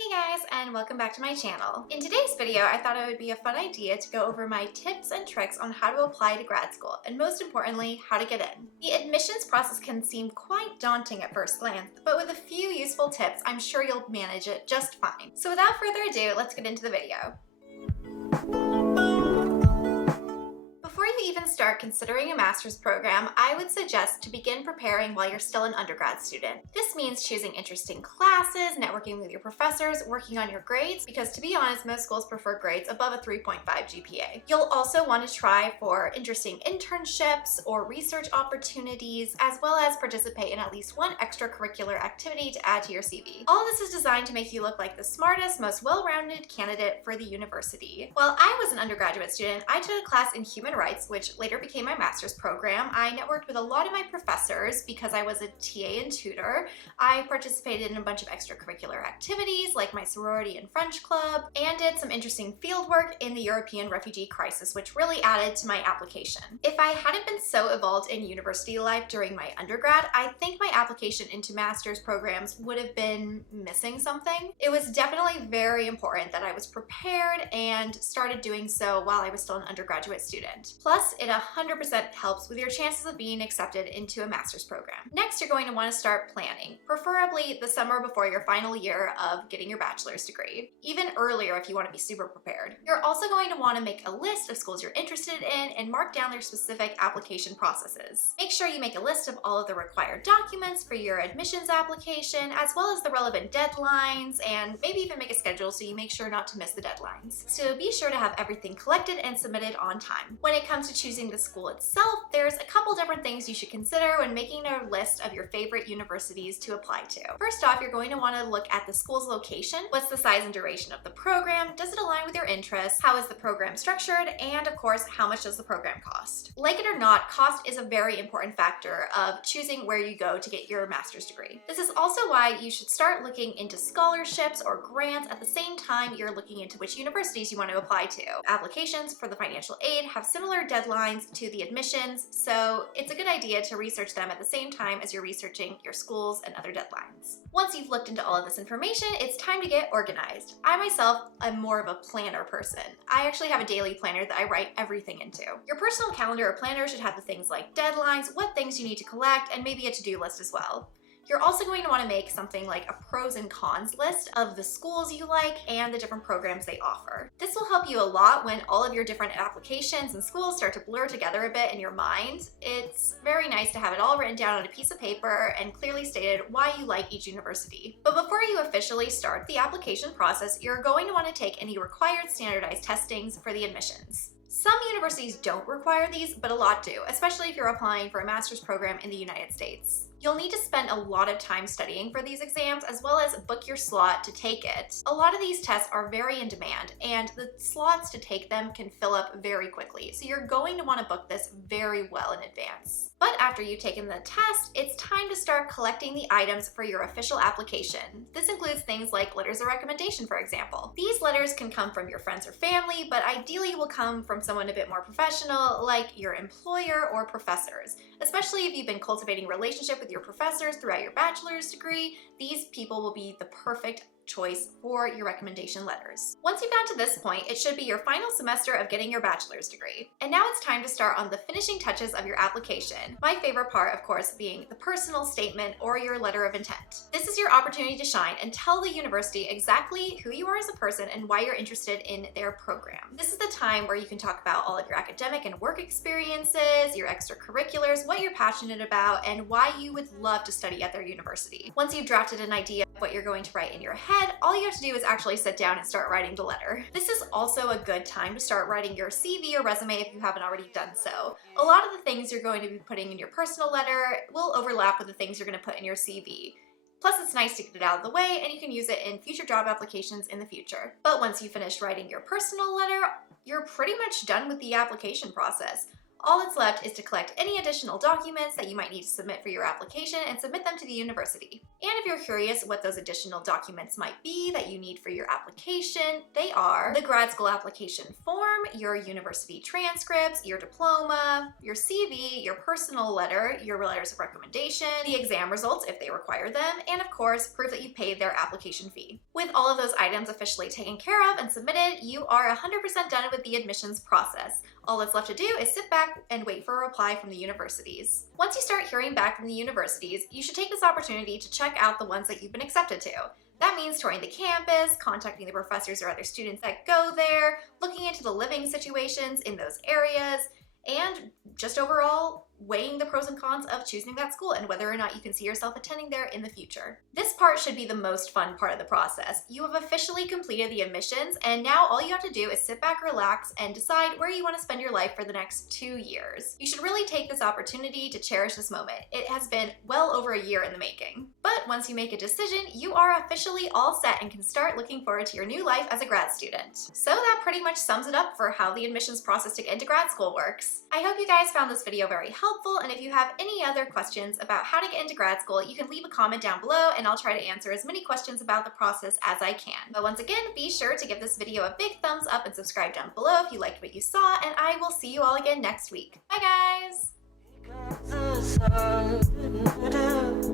Hey guys, and welcome back to my channel. In today's video, I thought it would be a fun idea to go over my tips and tricks on how to apply to grad school, and most importantly, how to get in. The admissions process can seem quite daunting at first glance, but with a few useful tips, I'm sure you'll manage it just fine. So without further ado, let's get into the video. Before you even start considering a master's program, I would suggest to begin preparing while you're still an undergrad student. This means choosing interesting classes, networking with your professors, working on your grades, because to be honest, most schools prefer grades above a 3.5 GPA. You'll also want to try for interesting internships or research opportunities, as well as participate in at least one extracurricular activity to add to your CV. All this is designed to make you look like the smartest, most well-rounded candidate for the university. While I was an undergraduate student, I took a class in human rights, which later became my master's program. I networked with a lot of my professors because I was a TA and tutor. I participated in a bunch of extracurricular activities like my sorority and French club, and did some interesting field work in the European refugee crisis, which really added to my application. If I hadn't been so involved in university life during my undergrad, I think my application into master's programs would have been missing something. It was definitely very important that I was prepared and started doing so while I was still an undergraduate student. Plus, it 100% helps with your chances of being accepted into a master's program. Next, you're going to want to start planning, preferably the summer before your final year of getting your bachelor's degree, even earlier if you want to be super prepared. You're also going to want to make a list of schools you're interested in and mark down their specific application processes. Make sure you make a list of all of the required documents for your admissions application, as well as the relevant deadlines, and maybe even make a schedule so you make sure not to miss the deadlines. So be sure to have everything collected and submitted on time. When it comes to choosing the school itself, there's a couple different things you should consider when making a list of your favorite universities to apply to. First off, you're going to want to look at the school's location. What's the size and duration of the program? Does it align with your interests? How is the program structured? And of course, how much does the program cost? Like it or not, cost is a very important factor of choosing where you go to get your master's degree. This is also why you should start looking into scholarships or grants at the same time you're looking into which universities you want to apply to. Applications for the financial aid have similar deadlines to the admissions, so it's a good idea to research them at the same time as you're researching your schools and other deadlines. Once you've looked into all of this information, it's time to get organized. I myself am more of a planner person. I actually have a daily planner that I write everything into. Your personal calendar or planner should have the things like deadlines, what things you need to collect, and maybe a to-do list as well. You're also going to want to make something like a pros and cons list of the schools you like and the different programs they offer. This will help you a lot when all of your different applications and schools start to blur together a bit in your mind. It's very nice to have it all written down on a piece of paper and clearly stated why you like each university. But before you officially start the application process, you're going to want to take any required standardized testings for the admissions. Some universities don't require these, but a lot do, especially if you're applying for a master's program in the United States. You'll need to spend a lot of time studying for these exams, as well as book your slot to take it. A lot of these tests are very in demand, and the slots to take them can fill up very quickly, so you're going to want to book this very well in advance. But after you've taken the test, it's time to start collecting the items for your official application. This includes things like letters of recommendation, for example. These letters can come from your friends or family, but ideally will come from someone a bit more professional, like your employer or professors. Especially if you've been cultivating a relationship with your professors throughout your bachelor's degree, these people will be the perfect choice for your recommendation letters. Once you've gotten to this point, it should be your final semester of getting your bachelor's degree. And now it's time to start on the finishing touches of your application. My favorite part, of course, being the personal statement or your letter of intent. This is your opportunity to shine and tell the university exactly who you are as a person and why you're interested in their program. This is the time where you can talk about all of your academic and work experiences, your extracurriculars, what you're passionate about, and why you would love to study at their university. Once you've drafted an idea of what you're going to write in your head, all you have to do is actually sit down and start writing the letter. This is also a good time to start writing your CV or resume if you haven't already done so. A lot of the things you're going to be putting in your personal letter will overlap with the things you're going to put in your CV. Plus, it's nice to get it out of the way, and you can use it in future job applications in the future. But once you finish writing your personal letter, you're pretty much done with the application process. All that's left is to collect any additional documents that you might need to submit for your application and submit them to the university. And if you're curious what those additional documents might be that you need for your application, they are the grad school application form, your university transcripts, your diploma, your CV, your personal letter, your letters of recommendation, the exam results if they require them, and of course, proof that you paid their application fee. With all of those items officially taken care of and submitted, you are 100% done with the admissions process. All that's left to do is sit back and wait for a reply from the universities. Once you start hearing back from the universities, you should take this opportunity to check out the ones that you've been accepted to. That means touring the campus, contacting the professors or other students that go there, looking into the living situations in those areas, and just overall weighing the pros and cons of choosing that school and whether or not you can see yourself attending there in the future. This part should be the most fun part of the process. You have officially completed the admissions, and now all you have to do is sit back, relax, and decide where you want to spend your life for the next 2 years. You should really take this opportunity to cherish this moment. It has been well over a year in the making. But once you make a decision, you are officially all set and can start looking forward to your new life as a grad student. So that pretty much sums it up for how the admissions process to get into grad school works. I hope you guys found this video very helpful, and if you have any other questions about how to get into grad school, you can leave a comment down below and I'll try to answer as many questions about the process as I can. But once again, be sure to give this video a big thumbs up and subscribe down below if you liked what you saw, and I will see you all again next week. Bye guys!